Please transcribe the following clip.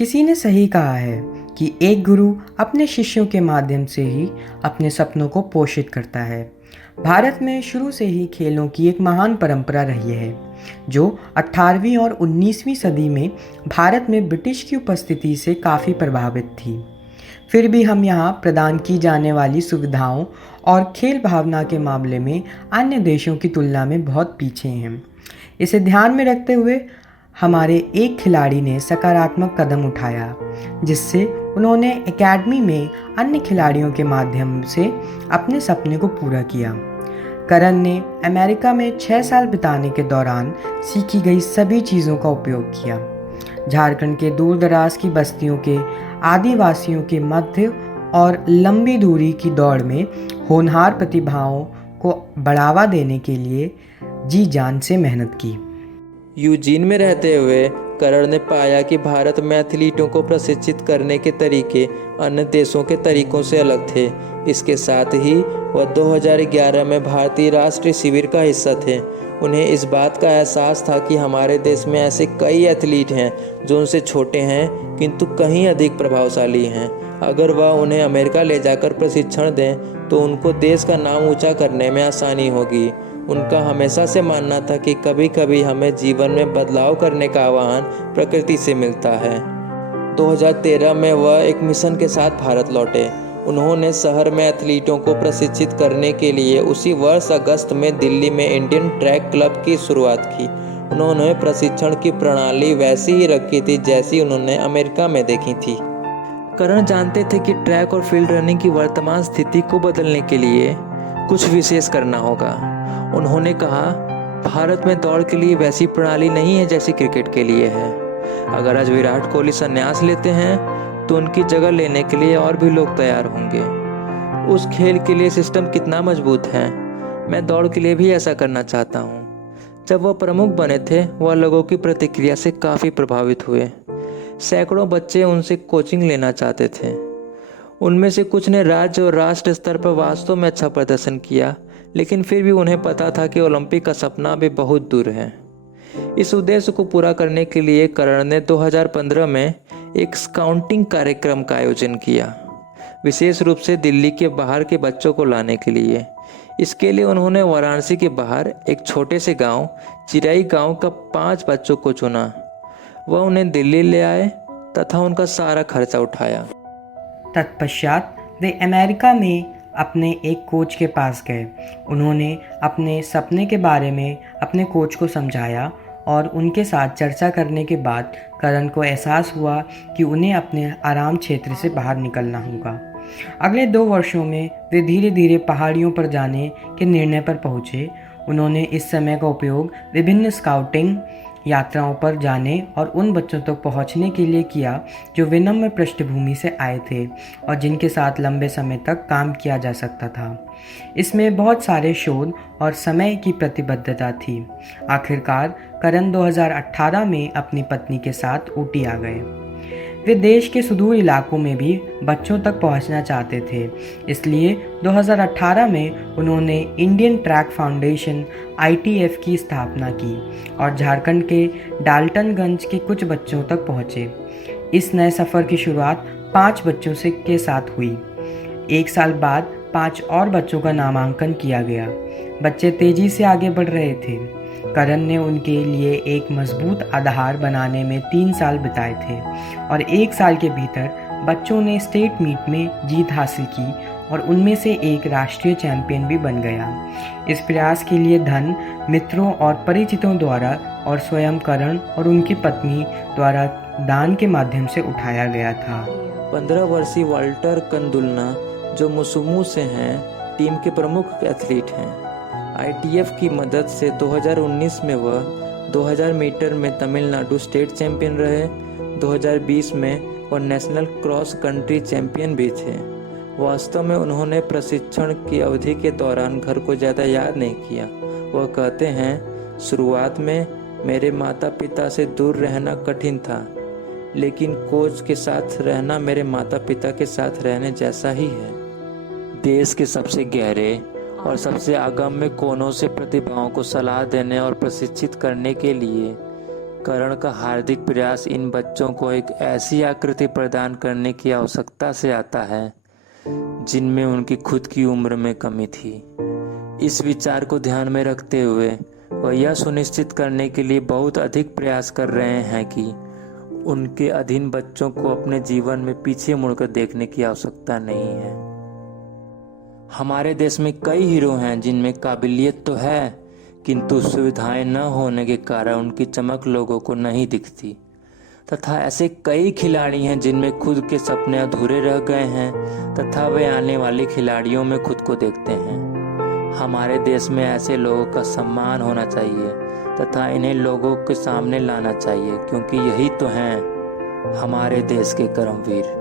किसी ने सही कहा है कि एक गुरु अपने शिष्यों के माध्यम से ही अपने सपनों को पोषित करता है। भारत में शुरू से ही खेलों की एक महान परंपरा रही है, जो 18वीं और 19वीं सदी में भारत में ब्रिटिश की उपस्थिति से काफ़ी प्रभावित थी। फिर भी हम यहाँ प्रदान की जाने वाली सुविधाओं और खेल भावना के मामले में अन्य देशों की तुलना में बहुत पीछे हैं। इसे ध्यान में रखते हुए हमारे एक खिलाड़ी ने सकारात्मक कदम उठाया, जिससे उन्होंने एकेडमी में अन्य खिलाड़ियों के माध्यम से अपने सपने को पूरा किया। करण ने अमेरिका में 6 साल बिताने के दौरान सीखी गई सभी चीज़ों का उपयोग किया। झारखंड के दूर दराज की बस्तियों के आदिवासियों के मध्य और लंबी दूरी की दौड़ में होनहार प्रतिभाओं को बढ़ावा देने के लिए जी जान से मेहनत की। यूजीन में रहते हुए करण ने पाया कि भारत में एथलीटों को प्रशिक्षित करने के तरीके अन्य देशों के तरीकों से अलग थे। इसके साथ ही वह 2011 में भारतीय राष्ट्रीय शिविर का हिस्सा थे। उन्हें इस बात का एहसास था कि हमारे देश में ऐसे कई एथलीट हैं जो उनसे छोटे हैं किंतु कहीं अधिक प्रभावशाली हैं। अगर वह उन्हें अमेरिका ले जाकर प्रशिक्षण दें तो उनको देश का नाम ऊंचा करने में आसानी होगी। उनका हमेशा से मानना था कि कभी कभी हमें जीवन में बदलाव करने का आह्वान प्रकृति से मिलता है। 2013 में वह एक मिशन के साथ भारत लौटे। उन्होंने शहर में एथलीटों को प्रशिक्षित करने के लिए उसी वर्ष अगस्त में दिल्ली में इंडियन ट्रैक क्लब की शुरुआत की। उन्होंने प्रशिक्षण की प्रणाली वैसी ही रखी थी जैसी उन्होंने अमेरिका में देखी थी। करण जानते थे कि ट्रैक और फील्ड रनिंग की वर्तमान स्थिति को बदलने के लिए कुछ विशेष करना होगा। उन्होंने कहा, भारत में दौड़ के लिए वैसी प्रणाली नहीं है जैसी क्रिकेट के लिए है। अगर आज विराट कोहली संन्यास लेते हैं तो उनकी जगह लेने के लिए और भी लोग तैयार होंगे। उस खेल के लिए सिस्टम कितना मजबूत है। मैं दौड़ के लिए भी ऐसा करना चाहता हूँ। जब वह प्रमुख बने थे, वह लोगों की प्रतिक्रिया से काफ़ी प्रभावित हुए। सैकड़ों बच्चे उनसे कोचिंग लेना चाहते थे। उनमें से कुछ ने राज्य और राष्ट्र स्तर पर वास्तव में अच्छा प्रदर्शन किया, लेकिन फिर भी उन्हें पता था कि ओलंपिक का सपना भी बहुत दूर है। इस उद्देश्य को पूरा करने के लिए करण ने 2015 में एक स्काउटिंग कार्यक्रम का आयोजन किया, विशेष रूप से दिल्ली के बाहर के बच्चों को लाने के लिए। इसके लिए उन्होंने वाराणसी के बाहर एक छोटे से गांव चिराई गांव का 5 बच्चों को चुना। वह उन्हें दिल्ली ले आए तथा उनका सारा खर्चा उठाया। तत्पश्चात वे अमेरिका में अपने एक कोच के पास गए। उन्होंने अपने सपने के बारे में अपने कोच को समझाया और उनके साथ चर्चा करने के बाद करण को एहसास हुआ कि उन्हें अपने आराम क्षेत्र से बाहर निकलना होगा। अगले 2 वर्षों में वे धीरे धीरे पहाड़ियों पर जाने के निर्णय पर पहुँचे। उन्होंने इस समय का उपयोग विभिन्न स्काउटिंग यात्राओं पर जाने और उन बच्चों तक पहुंचने के लिए किया जो विनम्र पृष्ठभूमि से आए थे और जिनके साथ लंबे समय तक काम किया जा सकता था। इसमें बहुत सारे शोध और समय की प्रतिबद्धता थी। आखिरकार करण 2018 में अपनी पत्नी के साथ ऊटी आ गए। वे देश के सुदूर इलाकों में भी बच्चों तक पहुंचना चाहते थे। इसलिए 2018 में उन्होंने इंडियन ट्रैक फाउंडेशन ITF की स्थापना की और झारखंड के डाल्टनगंज के कुछ बच्चों तक पहुंचे। इस नए सफ़र की शुरुआत 5 बच्चों से के साथ हुई। 1 साल बाद 5 और बच्चों का नामांकन किया गया। बच्चे तेज़ी से आगे बढ़ रहे थे। करण ने उनके लिए एक मजबूत आधार बनाने में 3 साल बिताए थे और 1 साल के भीतर बच्चों ने स्टेट मीट में जीत हासिल की और उनमें से एक राष्ट्रीय चैंपियन भी बन गया। इस प्रयास के लिए धन मित्रों और परिचितों द्वारा और स्वयं करण और उनकी पत्नी द्वारा दान के माध्यम से उठाया गया था। 15 वर्षीय वाल्टर कंदुलना, जो मुसुमू से हैं, टीम के प्रमुख एथलीट हैं। ITF की मदद से 2019 में वह 2000 मीटर में तमिलनाडु स्टेट चैंपियन रहे। 2020 में वह नेशनल क्रॉस कंट्री चैंपियन भी थे। वास्तव में उन्होंने प्रशिक्षण की अवधि के दौरान घर को ज़्यादा याद नहीं किया। वह कहते हैं, शुरुआत में मेरे माता पिता से दूर रहना कठिन था, लेकिन कोच के साथ रहना मेरे माता पिता के साथ रहने जैसा ही है। देश के सबसे गहरे और सबसे अगम्य कोनों से प्रतिभाओं को सलाह देने और प्रशिक्षित करने के लिए करण का हार्दिक प्रयास इन बच्चों को एक ऐसी आकृति प्रदान करने की आवश्यकता से आता है जिनमें उनकी खुद की उम्र में कमी थी। इस विचार को ध्यान में रखते हुए वह यह सुनिश्चित करने के लिए बहुत अधिक प्रयास कर रहे हैं कि उनके अधीन बच्चों को अपने जीवन में पीछे मुड़कर देखने की आवश्यकता नहीं है। हमारे देश में कई हीरो हैं जिनमें काबिलियत तो है, किंतु सुविधाएं न होने के कारण उनकी चमक लोगों को नहीं दिखती, तथा ऐसे कई खिलाड़ी हैं जिनमें खुद के सपने अधूरे रह गए हैं तथा वे आने वाले खिलाड़ियों में खुद को देखते हैं। हमारे देश में ऐसे लोगों का सम्मान होना चाहिए तथा इन्हें लोगों के सामने लाना चाहिए, क्योंकि यही तो हैं हमारे देश के कर्मवीर।